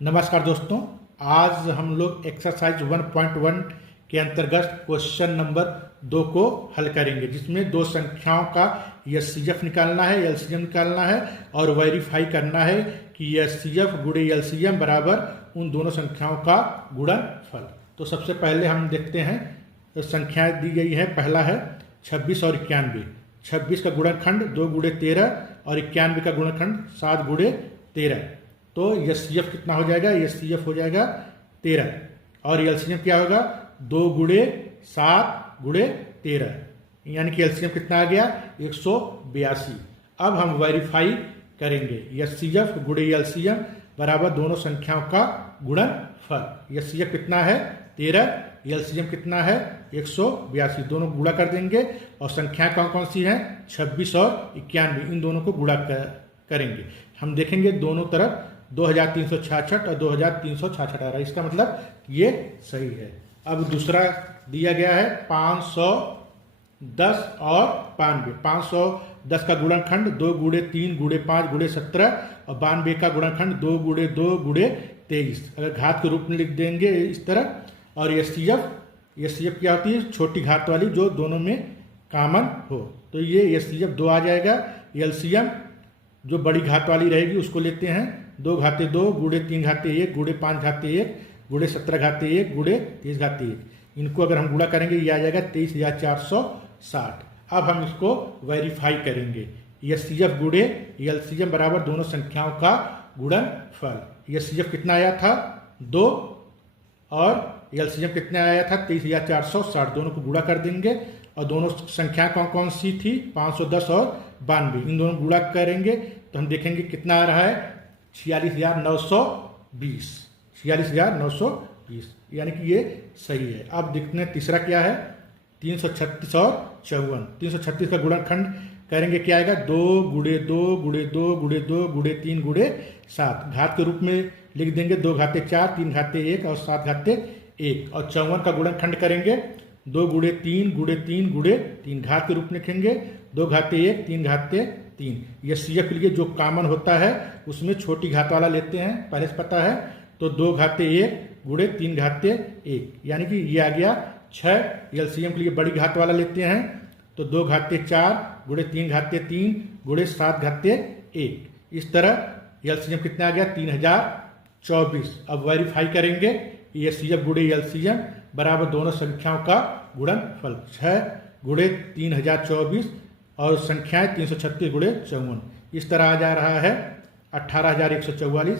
नमस्कार दोस्तों, आज हम लोग एक्सरसाइज 1.1 के अंतर्गत क्वेश्चन नंबर 2 को हल करेंगे, जिसमें दो संख्याओं का एचसीएफ निकालना है, एलसीएम निकालना है और वेरीफाई करना है कि एचसीएफ गुणे एलसीएम बराबर उन दोनों संख्याओं का गुणनफल। तो सबसे पहले हम देखते हैं, तो संख्याएं दी गई है। पहला है 26 और 91। 26 का गुणनखंड 2 गुणे 13 और 91 का गुणनखंड 7 गुणे 13। तो एचसीएफ कितना हो जाएगा? एचसीएफ हो जाएगा 13 और एलसीएम क्या होगा? 2 गुणे 7 गुणे 13, यानी कि एलसीएम कितना आ गया? 182। अब हम वेरीफाई करेंगे एचसीएफ गुणे एलसीएम बराबर दोनों संख्याओं का गुणनफल। एचसीएफ कितना है? 13, एलसीएम कितना है? 182। दोनों गुणा कर देंगे और संख्या कौन कौन सी हैं? 26 और 91, इन दोनों को गुणा करेंगे। हम देखेंगे दोनों तरफ 2366 और 2366 आ रहा है, इसका मतलब ये सही है। अब दूसरा दिया गया है 510 और 92। 510 का गुणनखंड 2 गुणे 3 गुणे 5 गुणे 17 और 92 का गुणनखंड 2 गुणे 2 गुणे 23। अगर घात के रूप में लिख देंगे इस तरह। और एचसीएफ क्या होती है? छोटी घात वाली, जो दोनों में कॉमन हो। तो ये एचसीएफ 2 आ जाएगा। एलसीएम जो बड़ी घात वाली रहेगी उसको लेते हैं। 2 घाते 2 गुणे 3 घाते 1 गुणे 5 घाते 1 गुणे 17 घाते 1 गुणे 23 घाते 1। इनको अगर हम गुणा करेंगे ये आ जाएगा 23,460। अब हम इसको वेरीफाई करेंगे। एचसीएफ गुणे एलसीएम बराबर दोनों संख्याओं का गुणनफल। एचसीएफ कितना आया था? 2 और एलसीएम कितना आया था? 23,460। दोनों को गुणा कर देंगे और दोनों संख्या कौन कौन सी थी? 510 और 92। इन दोनों गुणा करेंगे तो हम देखेंगे कितना आ रहा है? 46,920। 46,920, यानी कि ये सही है। अब देखते हैं तीसरा क्या है? 336 और 54। 336 का गुणनखंड करेंगे, क्या आएगा? 2 गुणे 2 गुणे 2 गुणे 2 गुणे 3 गुणे 7। घात के रूप में लिख देंगे 2 घाते 4 3 घाते 1 और 7 घाते 1। और 54 का गुणनखंड करेंगे 2 गुणे 3 गुणे 3 गुणे 3। घात के रूप में लिखेंगे 2 घाते 1 3 घाते 3। एचसीएफ के लिए जो कॉमन होता है उसमें छोटी घात वाला लेते हैं, पहले से पता है। तो 2 घाते 1 गुणे 3 घाते 1, यानी कि ये आ गया 6। एलसीएम के लिए बड़ी घात वाला लेते हैं, तो 2 घाते 4 गुणे 3 घाते 3 गुणे 7 घाते 1। इस तरह एलसीएम कितना आ गया? 3024। अब वेरीफाई करेंगे एचसीएफ गुणे एलसीएम बराबर दोनों संख्याओं का गुणनफल। 6 गुणे 3024 और संख्याएं 336 गुणे 54। इस तरह आ जा रहा है 18,144।